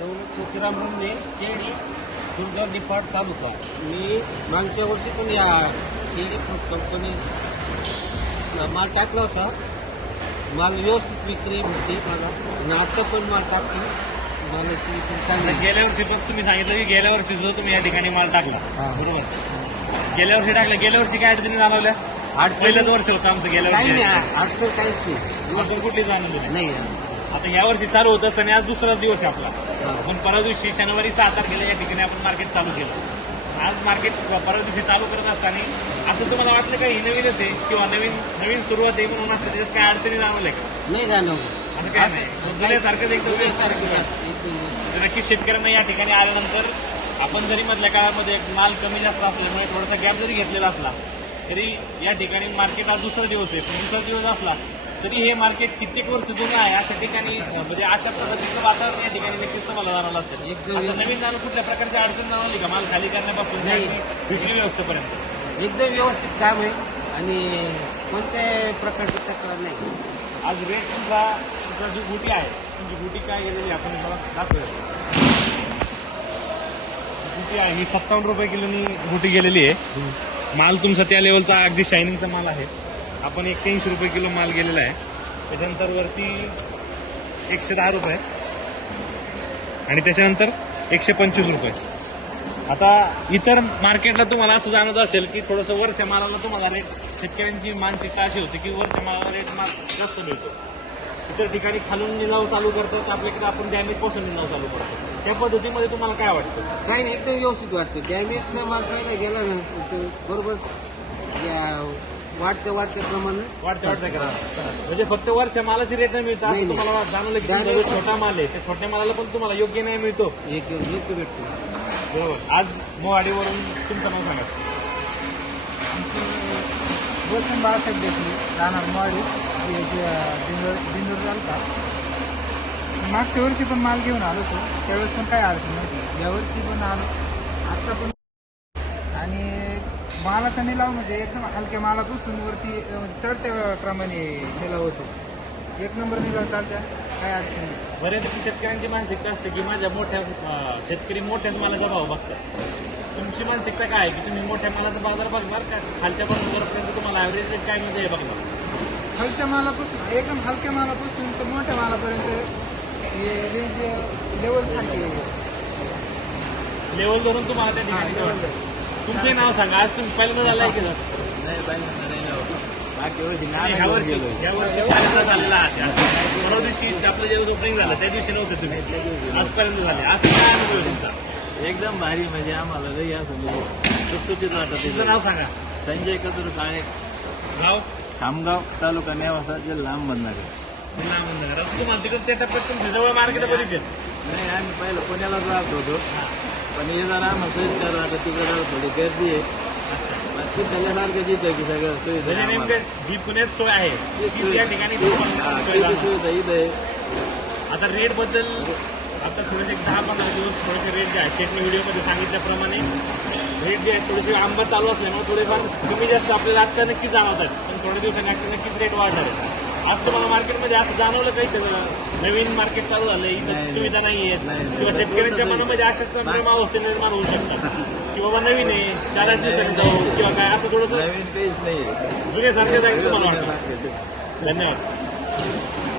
दौलत मोतीराम रुंदे चेडी दुर्गा निफाड तालुका. मी मागच्या वर्षी पण या केळी फ्रूट कंपनी. माल टाकला होता. माल व्यवस्थित विक्री होती. मला आणि आता पण माल टाकते मालाची विक्री चांगली आहे. गेल्या वर्षी पण तुम्ही सांगितलं की गेल्या वर्षी सुद्धा तुम्ही या ठिकाणी माल टाकला. हा. बरोबर? गेल्या वर्षी टाकला. गेल्या वर्षी काय अडचणी जाणवल्या? अडचणी- पहिलंच वर्ष होतं आमचं गेल्या वर्षी अडचण काहीच नाही. अडचण कुठली जाणवली नाही. आता या वर्षी चालू होत असताना आज दुसरा दिवस आहे आपला. पण परवा दिवशी शनिवारी सहा तारखेला या ठिकाणी आपण मार्केट चालू केलं. आज मार्केट परवा दिवशी चालू करत असताना असं तुम्हाला वाटलं का ही नवीनच आहे किंवा नवीन नवीन सुरुवात आहे म्हणून असं त्याच्यात काय अडचणी जाणवल्या का? नाही जाणवलं. असं काय नाही. जुन्यासारखंच एकदम नक्कीच शेतकऱ्यांना या ठिकाणी आल्यानंतर आपण जरी मधल्या काळामध्ये माल कमी जास्त असल्यामुळे थोडासा गॅप जरी घेतलेला असला तरी या ठिकाणी मार्केट आज दुसरा दिवस आहे. पण दुसरा दिवस असला तरी हे मार्केट कित्येक वर्ष जुनं आहे. अशा ठिकाणी म्हणजे अशा पद्धतीचं वातावरण या ठिकाणी नक्कीच तुम्हाला जाणवलं असेल. एकदम असं नवीन जाणून कुठल्या प्रकारची अडचण जाणवली का? माल खाली करण्यापासून नाही. विक्री व्यवस्थेपर्यंत. एकदम व्यवस्थित काम आहे आणि कोणत्याही प्रकारची तक्रार नाही. आज रेट तुमचा तुमचा जी गुटी आहे तुमची गुटी काय गेलेली आहे आपण मला दाखवूया. गुटी आहे. ही सत्तावन्न रुपये किलोनी गुटी गेलेली आहे. माल तुमचा त्या लेवलचा अगदी शायनिंगचा माल आहे. आपण एक्क्याऐंशी रुपये किलो माल गेलेला आहे. त्याच्यानंतर वरती एकशे दहा रुपये. आणि त्याच्यानंतर एकशे पंचवीस रुपये. आता इतर मार्केटला तुम्हाला असं जाणवत असेल की थोडंसं वरच्या मालाला तुम्हाला रेट शेतकऱ्यांची मानसिकता अशी होती की वरच्या मालाला रेट माल जास्त मिळतो. इतर ठिकाणी खालून लिलाव चालू करतात आपल्याकडे आपण डॅमेजपासून लिलाव चालू करतो. त्या पद्धतीमध्ये तुम्हाला काय वाटतं? काही नाही एकदम व्यवस्थित वाटतं. डॅमेजचा माल पहिला गेला ना बरोबर या वाढत्या वाढत्या प्रमाणे. वाटतं वाटतं करा. म्हणजे फक्त वरच्या मालाची रेट नाही मिळतं. नाही, असं नाही. तुम्हाला जाणवलं की तुमचा जो छोटा माल आहे. त्या छोट्या मालाला पण तुम्हाला योग्य नाही मिळतो. एक योग्य भेटतो. बरोबर. आज मोवाडीवरून तुमचं नाव सांगा. रोशन बाळासाहेब देखली राहणार माडी दिंडोर दिंडोर चालता मागच्या वर्षी पण माल घेऊन आलो होतो. त्यावेळेस पण काही अडचण नव्हती. यावर्षी पण आलो. आत्ता पण मालाचा निलाव म्हणजे एकदम हलक्या मालापासून वरती म्हणजे चढत्या क्रमाने निलाव होतो. एक नंबर निलाव चालत्या. काही अडचण नाही. बऱ्यापैकी शेतकऱ्यांची मानसिकता असते की माझ्या मोठ्या अं, शेतकरी मोठ्याच मालाचा भाव बघतात. तुमची मानसिकता काय आहे की तुम्ही मोठ्या मालाचा बाजार बघणार का? खालच्या बाजारापर्यंत तुम्हाला ॲव्हरेज रेट काय मिळते हे बघणार हलक्या मालापासून एकदम हलक्या मालापासून तर मोठ्या मालापर्यंत हे रेंज लेवल सारखी आहे. लेवल धरून तुम्हाला त्या ठिकाणी. तुमचे नाव सांगा. आज तुम्ही पहिल्यांदा झालाय की नाही? नाही, ह्या वर्षी ह्या वर्षी पहिल्यांदा झालेला आहे परवा दिवशी आपलं जे ओपनिंग झालं त्या दिवशी नव्हते तुम्ही. आजपर्यंत झाले आज काय अनुभव आहे तुमचा? एकदम भारी म्हणजे आम्हाला लई असं सुटसुटीत वाटत तुमचं नाव सांगा. संजय कदूर काळे. गाव? खामगाव तालुका नेवासा जिल्हा अहमदनगर. जिल्हा अहमदनगर. आता तुम्हाला तिकडे त्या टप्प्यात तुमच्या जवळ मार्केट बरीच आहेत. नाही आम्ही पहिलं पुण्यालाच राहत होतो. पण हे जरा आम्हाला सोयीस्कर राहतं तिकडे जरा थोडी गर्दी आहे. बाकी त्याच्यासारखं जिथं की सगळं म्हणजे आहे नेमकं आम्हाला. जी पुण्यात सोय आहे ती त्या ठिकाणी सोय. सुविधा इथं आहे. आता रेटबद्दल आता थोडेसे दहा पंधरा दिवस थोडेसे रेट जे आहे शेटने व्हिडिओमध्ये सांगितल्याप्रमाणे रेट जे आहेत थोडेसे आंबा चालू असल्यामुळे थोडेफार कमी जास्त आपल्याला आता नक्कीच जाणवतात. पण थोड्या दिवसांनी आता नक्कीच रेट वाढणार आहे. आज तुम्हाला मार्केटमध्ये असं जाणवलं काही त्याचं नवीन मार्केट चालू झालं इथं सुविधा नाही आहेत. किंवा शेतकऱ्यांच्या मनामध्ये अशा संभ्रम अवस्थे निर्माण होऊ शकतात. की बाबा नवीन आहे चार आठ दिवसांनी जाऊ किंवा काय असं थोडंसं नवीन काहीच नाही. जुन्यासारखं जाईल तुम्हाला वाटतं. धन्यवाद.